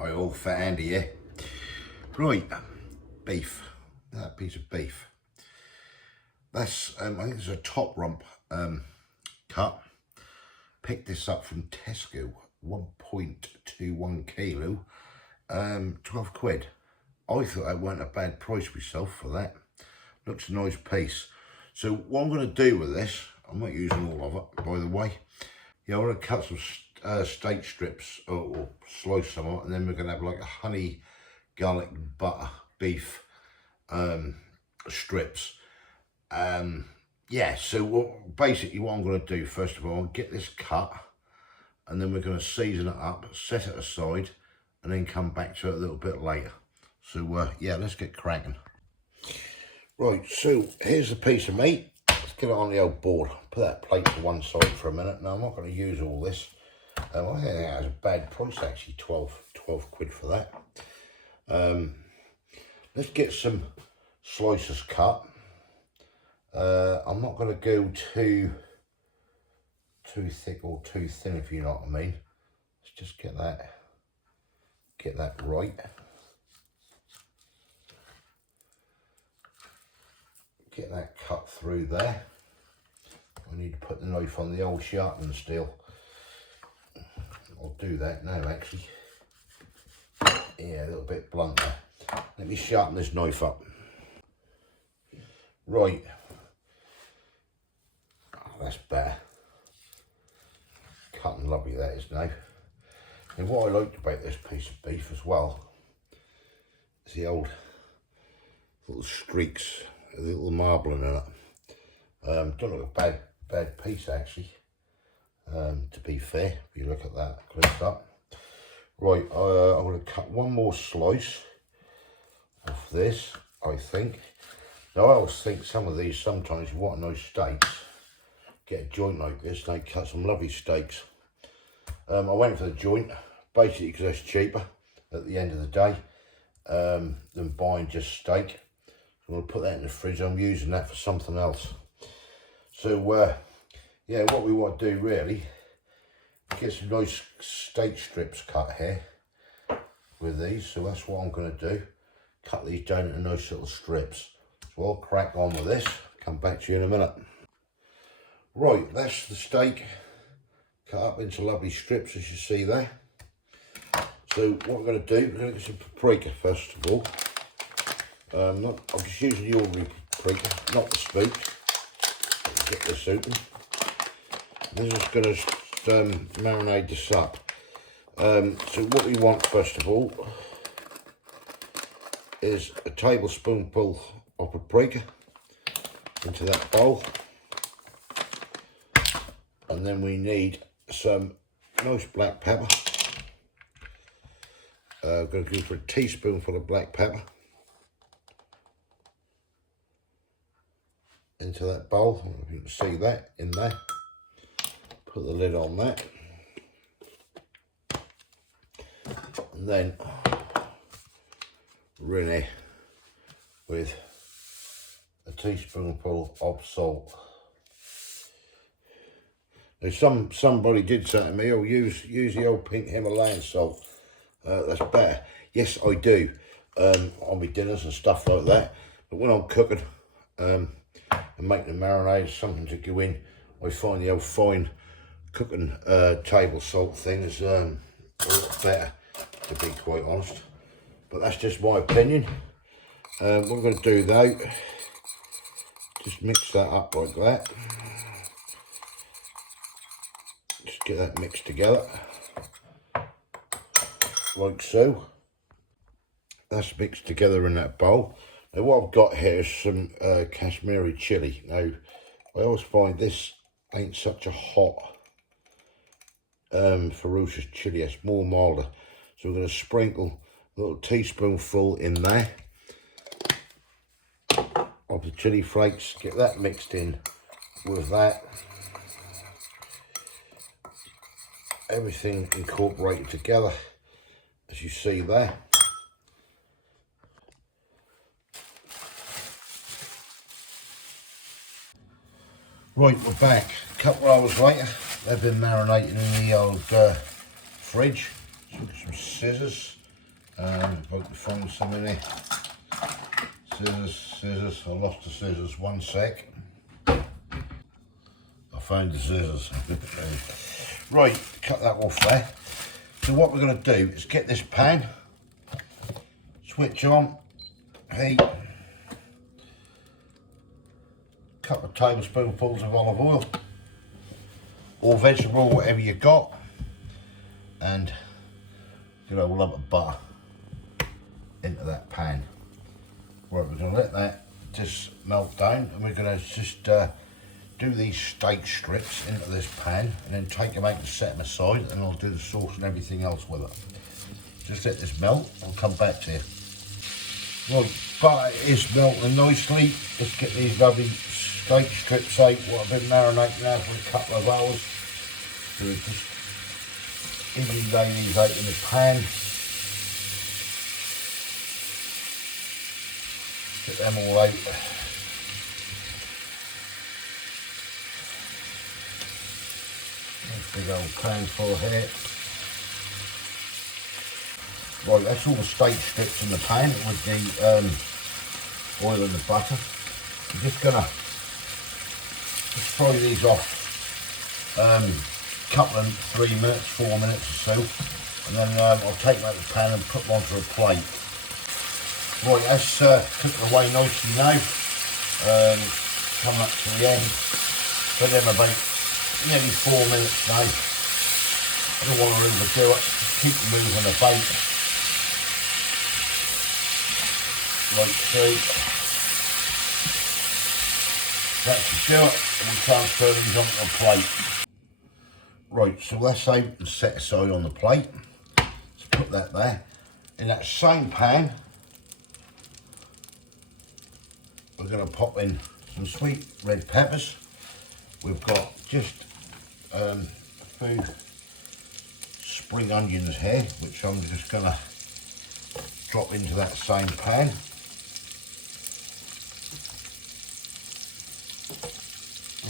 Hi all, Fat Andy here. Right, beef, that piece of beef. That's, I think it's a top rump cut. Picked this up from Tesco, 1.21 kilo, 12 quid. I thought that weren't a bad price myself for that. Looks a nice piece. So what I'm going to do with this, I'm not using all of it, by the way. Yeah, I'm going to cut some steak strips or slice some of it, and then we're going to have like a honey garlic butter beef strips. Yeah, so basically what I'm going to do first of all, get this cut, and then we're going to season it up, set it aside, and then come back to it a little bit later. So yeah, let's get cracking. Right, so here's a piece of meat. Let's get it on the old board. Put that plate to one side for a minute. Now I'm not going to use all this. I think that was a bad price actually, 12 quid for that. Let's get some slices cut. I'm not going to go too thick or too thin, if you know what I mean. Let's just get that right. Get that cut through there. I need to put the knife on the old sharpening steel. I'll do that now actually. Yeah, a little bit blunt there. Let me sharpen this knife up. Right. Oh, that's better. Cutting lovely that is now. And what I liked about this piece of beef as well is the old little streaks, a little marbling in it. Don't look a bad piece actually. To be fair, if you look at that close up. Right, I'm going to cut one more slice of this, I think. Now I always think some of these, sometimes you want nice steaks, get a joint like this, and they cut some lovely steaks. I went for the joint, basically because it's cheaper at the end of the day than buying just steak. So I'm going to put that in the fridge. I'm using that for something else. So yeah, what we want to do really, get some nice steak strips cut here with these. So that's what I'm going to do, cut these down into nice little strips. So I'll crack on with this, come back to you in a minute. Right, that's the steak cut up into lovely strips, as you see there. So what we're going to do, we're going to get some paprika first of all. I'm just using the ordinary paprika, not the speak. Get this open. This is going to marinate this up. So what we want first of all is a tablespoonful of paprika into that bowl, and then we need some nice black pepper. I'm going to go for a teaspoonful of black pepper into that bowl. I don't know if you can see that in there. Put the lid on that, and then really with a teaspoonful of salt. Now somebody did say to me, "Oh, use the old pink Himalayan salt. That's better." Yes, I do on my dinners and stuff like that. But when I'm cooking and making the marinade, something to go in, I find the old fine cooking table salt thing is a lot better, to be quite honest. But that's just my opinion. What we're going to do though, just mix that up like that. Just get that mixed together, like so. That's mixed together in that bowl. Now what I've got here is some Kashmiri chili. Now I always find this ain't such a hot ferocious chili, it's more milder. So we're going to sprinkle a little teaspoonful in there of the chili flakes, get that mixed in with that. Everything incorporated together, as you see there. Right, we're back. A couple of hours later, they've been marinating in the old fridge. So get some scissors, If I can find some in here. Scissors, I lost the scissors, 1 sec. I found the scissors. Right, cut that off there. So what we're going to do is get this pan, switch on, heat, couple of tablespoonfuls of olive oil, or vegetable, whatever you got, and get a lump of butter into that pan. Right, we're going to let that just melt down, and we're going to just do these steak strips into this pan, and then take them out and set them aside, and I'll do the sauce and everything else with it. Just let this melt, I'll come back to you. Right, butter is melting nicely. Let's get these lovely steak strips out, what I've been marinating now for a couple of hours. So we just evenly lay these out in the pan. Get them all out. Nice big old pan full here. Right, that's all the steak strips in the pan with the oil and the butter. I'm just gonna fry these off couple of 3 minutes, 4 minutes or so, and then I'll take them out of the pan and put them onto a plate. Right, that's cooking away nicely now. Come up to the end. Put them about nearly 4 minutes now. I don't want to overdo it. Just keep moving about. Like so. That should do it, and we'll transfer these onto a plate. Right, so that's out and set aside on the plate. Let's put that there. In that same pan, we're going to pop in some sweet red peppers. We've got just a few spring onions here, which I'm just going to drop into that same pan.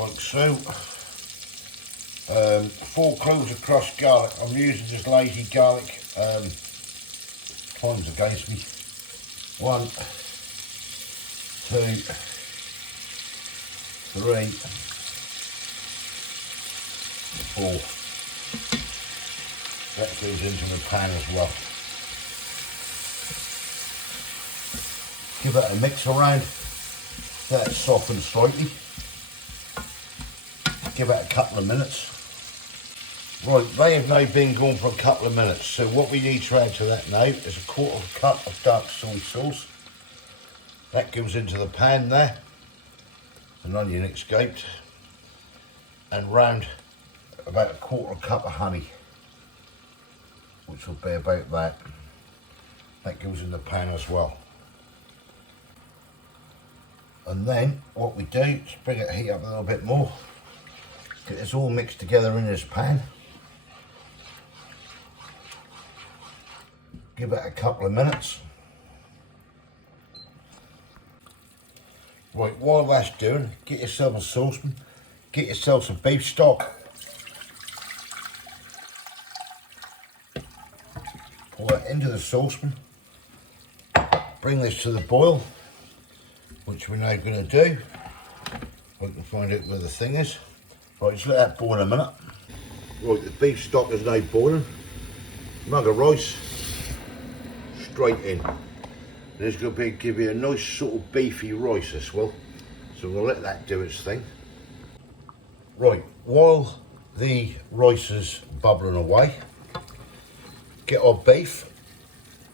Like so. 4 cloves of crushed garlic. I'm using just lazy garlic. Time's against me. 1, 2, 3, 4. That goes into the pan as well. Give that a mix around. Let it soften slightly. Give it a couple of minutes. Right, they have now been gone for a couple of minutes, so what we need to add to that now is a 1/4 cup of dark soy sauce. That goes into the pan there. An onion escaped. And round about a 1/4 cup of honey, which will be about that. That goes in the pan as well. And then what we do is bring it heat up a little bit more. Get this all mixed together in this pan. Give it a couple of minutes. Right, while that's doing, get yourself a saucepan, get yourself some beef stock. Pour it into the saucepan. Bring this to the boil, which we're now going to do. I can find out where the thing is. Right, just let that boil a minute. Right, the beef stock is now boiling. Mug of rice, straight in. This is going to give you a nice sort of beefy rice, this will. So we'll let that do its thing. Right, while the rice is bubbling away, get our beef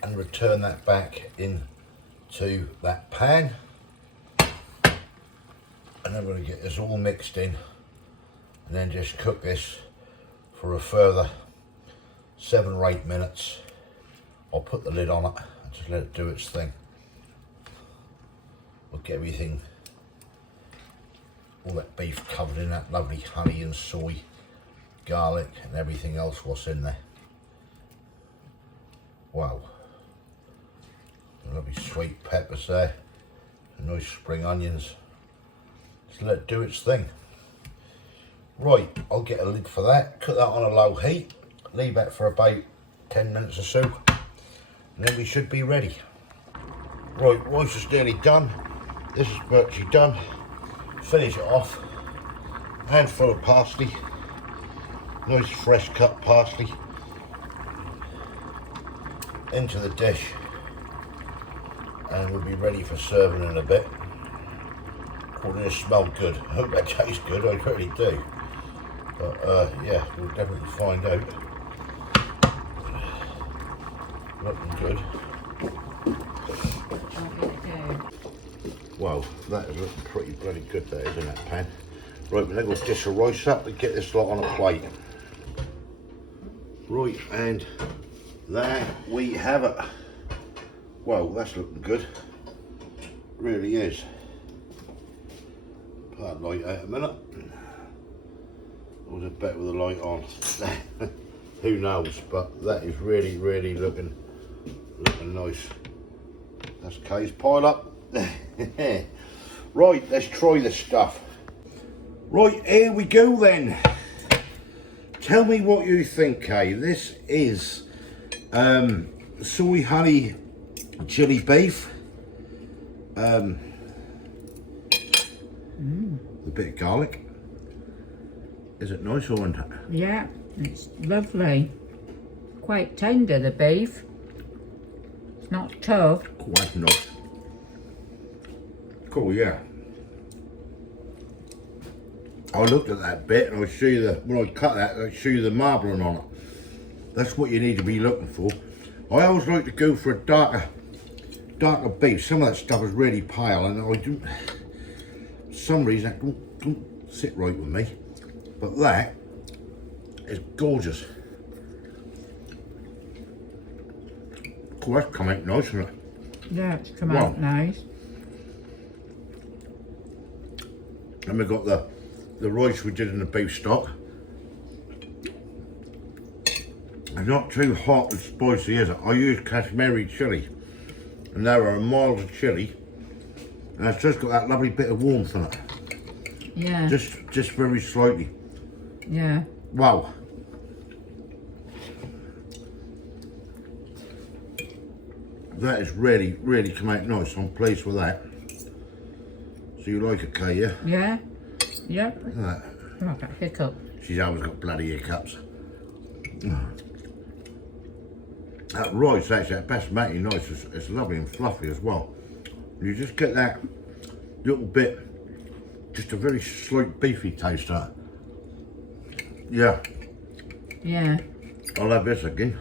and return that back into that pan. And then we're going to get this all mixed in, and then just cook this for a further 7 or 8 minutes. I'll put the lid on it and just let it do its thing. We'll get everything, all that beef covered in that lovely honey and soy, garlic and everything else what's in there. Wow. Lovely sweet peppers there, and nice spring onions. Just let it do its thing. Right, I'll get a lid for that, cook that on a low heat, leave that for about 10 minutes or so, and then we should be ready. Right, rice is nearly done. This is virtually done. Finish it off. Handful of parsley. Nice fresh cut parsley. Into the dish. And we'll be ready for serving in a bit. Oh, this smells good. I hope that tastes good, I really do. But yeah, we'll definitely find out. Looking good. Wow, that is looking pretty bloody good there, isn't it, pan? Right, we're going to dish the rice up and get this lot on a plate. Right, and there we have it. Well, that's looking good. Really is. Put that light out a minute. Or was it better with the light on? Who knows, but that is really, really looking nice. That's Kay's pile up. Right, let's try this stuff. Right, here we go then. Tell me what you think, Kay. This is soy honey chili beef. A bit of garlic. Is it nice or isn't it? Yeah, it's lovely. Quite tender, the beef. It's not tough. Quite nice. Cool, yeah. I looked at that bit and I'll show you when I cut that, I'll show you the marbling on it. That's what you need to be looking for. I always like to go for a darker beef. Some of that stuff is really pale and I do, for some reason, that don't sit right with me. But that is gorgeous. Cool, that's come out nice, isn't it? Yeah, it's come out nice. And we've got the rice we did in the beef stock. It's not too hot and spicy, is it? I use Kashmiri chili, and they're a mild chili, and it's just got that lovely bit of warmth in it. Yeah. Just very slightly. Yeah. Wow. That is really, really come out nice. I'm pleased with that. So you like it, Kay, yeah? Yeah. Yep. Look at that. Oh, I've got a hiccup. She's always got bloody hiccups. That rice, actually, that basmati rice is lovely and fluffy as well. You just get that little bit, just a very slight beefy taste to it. Yeah. Yeah. I'll have this again.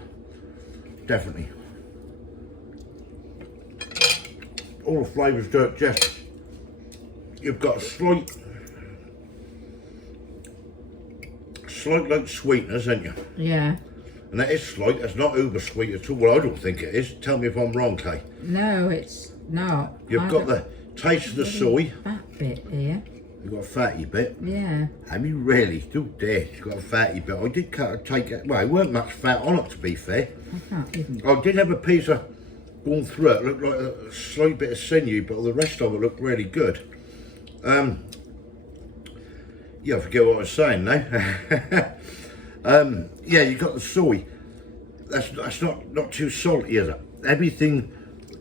Definitely. All the flavours do it justice. You've got a slight like sweetness, haven't you? Yeah. And that is slight, that's not uber sweet at all. Well, I don't think it is. Tell me if I'm wrong, Kay. No, it's not. You've got the taste of the soy. That bit here. You've got a fatty bit. Yeah. I mean, really, don't dare. You've got a fatty bit. I did take it. Well, there weren't much fat on it, to be fair. I can't even. I did have a piece of going through it. It looked like a slight bit of sinew, but the rest of it looked really good. Yeah, I forget what I was saying now. Yeah, you got the soy. That's not too salty, is it? Everything,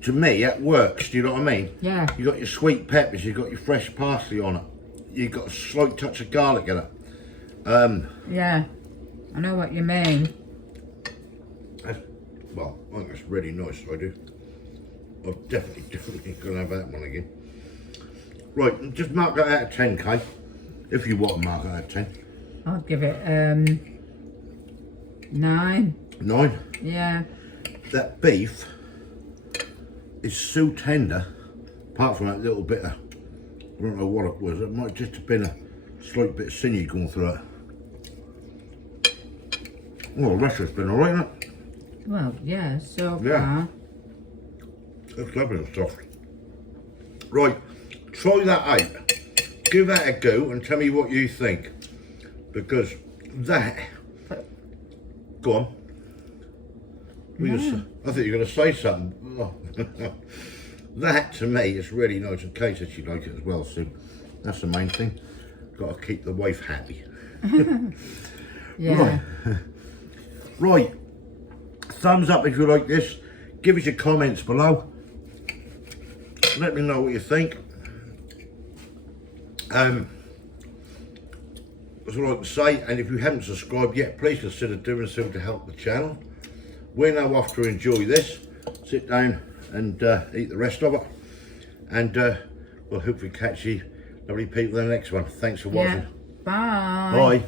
to me, that works. Do you know what I mean? Yeah. You got your sweet peppers. You got your fresh parsley on it. You got a slight touch of garlic in it. Yeah, I know what you mean. Well, I think that's really nice. I do. I'm definitely gonna have that one again. Right, just mark that out of 10, Kay. If you want to mark it out of 10. I'll give it 9. 9? Yeah. That beef is so tender, apart from that little bit of, I don't know what it was, it might just have been a slight bit of sinew going through it. Well, the rest has been alright, hasn't it? Well, yeah, so Yeah. far. It's lovely and soft. Right, try that out. Give that a go and tell me what you think. Because that... Go on. No. I thought you were going to say something. Oh. That, to me, is really nice. And Kay said she'd like it as well, so that's the main thing. Got to keep the wife happy. Yeah. Right. Right. Thumbs up if you like this. Give us your comments below. Let me know what you think. That's all I can say, and if you haven't subscribed yet, please consider doing so to help the channel. We're now off to enjoy this, sit down and eat the rest of it, and we'll hopefully catch you lovely people in the next one. Thanks for watching. Bye. Bye.